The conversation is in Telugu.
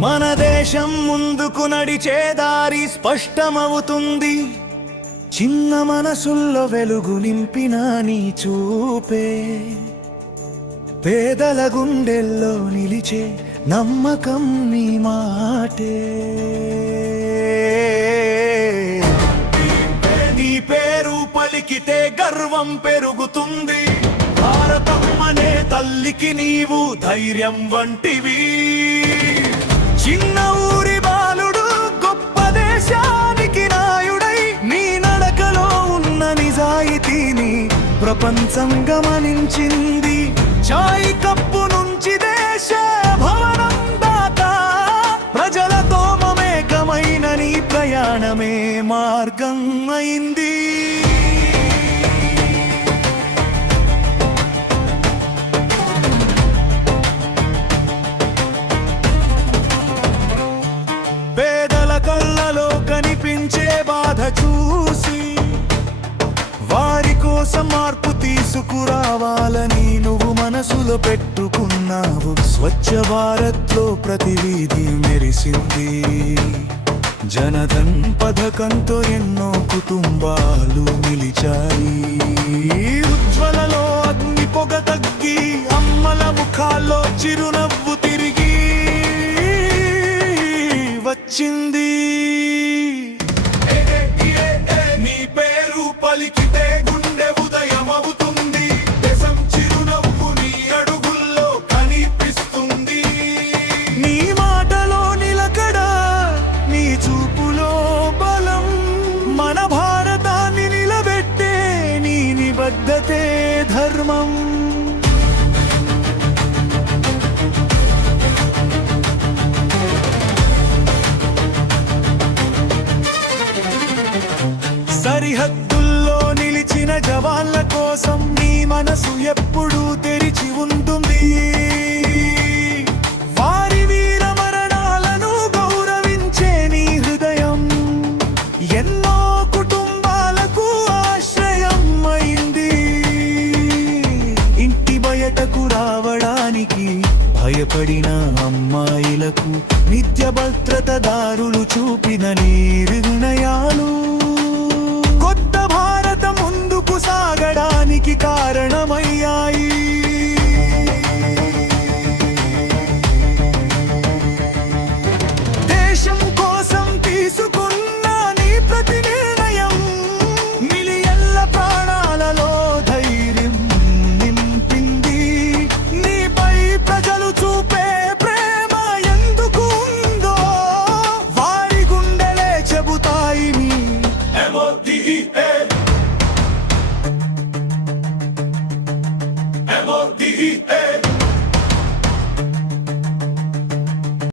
మన దేశం ముందుకు నడిచే దారి స్పష్టమవుతుంది. చిన్న మనసుల్లో వెలుగు నింపిన నీ చూపే. పేదల గుండెల్లో నిలిచే నమ్మకం నీ మాటే. నీ పేరు పలికితే గర్వం పెరుగుతుంది. భారతం అనే తల్లికి నీవు ధైర్యం వంటివి. చిన్న ఊరి బాలుడు గొప్ప దేశానికి నాయుడై నీ నడకలో ఉన్న నిజాయితీని ప్రపంచం గమనించింది చాయ్ కప్పు నుంచి దేశ భవనం దాకా ప్రజలతో మమేకమైన నీ ప్రయాణమే మార్గం అయింది. వారి కోసం మార్పు తీసుకురావాలని నువ్వు మనసులో పెట్టుకున్నావు. స్వచ్ఛ భారత్లో ప్రతి వీధి మెరిసింది. జనధన్ పథకంతో ఎన్నో కుటుంబాలు నిలిచాయి. ఉజ్వలలో అగ్ని పొగ తగ్గి అమ్మల ముఖాల్లో చిరునవ్వు తిరిగి వచ్చింది. నిబద్ధతే ధర్మం. సరిహద్దుల్లో నిలిచిన జవాన్ల కోసం నీ మనసు ఎప్పుడూ తెరిచి ఉంటుంది భయపడిన అమ్మాయిలకు నిత్య భద్రత దారులు చూపిన నీ నిర్ణయాలు G-E-A.